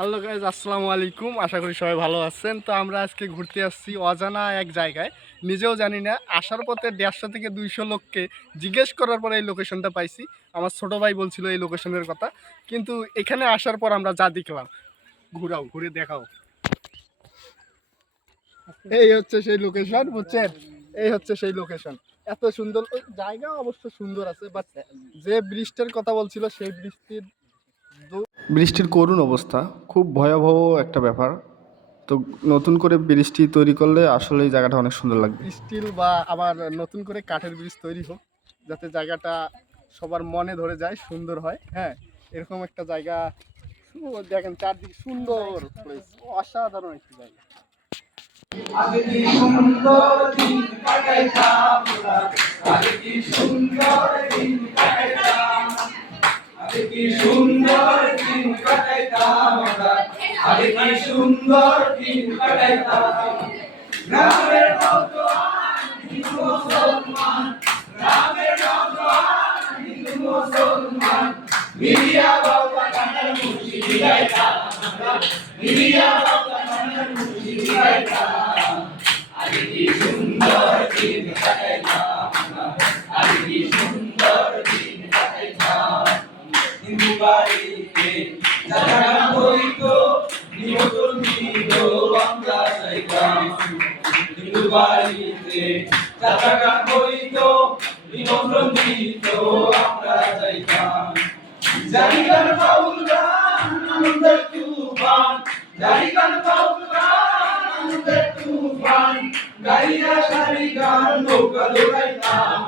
Hello guys, আসসালামু আলাইকুম। আশা করি সবাই ভালো আছেন। তো আমরা আজকে ঘুরতে আসছি অজানা এক জায়গায়। নিজেও জানি না, আসার পথে 150 থেকে 200 লোককে জিজ্ঞেস করার পরে এই লোকেশনটা পাইছি। আমার ছোটো ভাই বলছিল এই লোকেশনের কথা, কিন্তু এখানে আসার পর আমরা যা দেখলাম, ঘুরে দেখাও। এই হচ্ছে সেই লোকেশন, বুঝছেন? এই হচ্ছে সেই লোকেশন। এত সুন্দর জায়গা, অবশ্য সুন্দর আছে, বাট যে বৃষ্টির কথা বলছিল সেই বৃষ্টির করুণ অবস্থা, খুব ভয়াবহ একটা ব্যাপার। তো নতুন করে বৃষ্টি তৈরি করলে আসলে এই জায়গাটা অনেক সুন্দর লাগবে। স্টিল বা আবার নতুন করে কাঠের ব্রিজ তৈরি হোক, যাতে জায়গাটা সবার মনে ধরে যায়, সুন্দর হয়। হ্যাঁ, এরকম একটা জায়গা দেখেন, চারদিকে সুন্দর প্লেস, অসাধারণ একটি জায়গা। আগে কি সুন্দর দিন কাটাইতাম, আগে কি সুন্দর দিন কাটাইতাম, আগে কি সুন্দর দিন কাটাইতাম, আগে কি সুন্দর দিন কাটাইতাম। গ্রামের নওজোয়ান হিন্দু মুসলমান, গ্রামের নওজোয়ান হিন্দু মুসলমান, মিলিয়া বাবা গানের মুর্শিদ গাইতাম, মিলিয়া বাবা গানের মুর্শিদ গাইতাম। আগে কি সুন্দর দিন কাটাইতাম, আগে কি সুন্দর দিন কাটাইতাম। হিন্দু বাড়িতে যারা হইতো নিমন্ত্রণ দিত আমরা যাইতাম, হিন্দু বাড়িতে যারা হইতো নিমন্ত্রণ দিত আমরা যাইতাম। জারি গান বাউল গান আনন্দের তুফান, জারি গান বাউল গান আনন্দের তুফান, গাইয়া সারি গান নৌকা দৌড়াইতাম,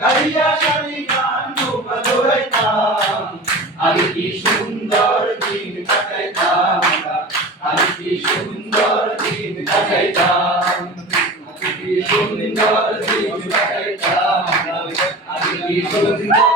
গাইয়া সারি গান নৌকা দৌড়াইতাম। আগে কি সুন্দর দিন কাটাইতাম, আগে কি সুন্দর দিন কাটাইতাম, আগে কি সুন্দর দিন কাটাইতাম, আগে কি সুন্দর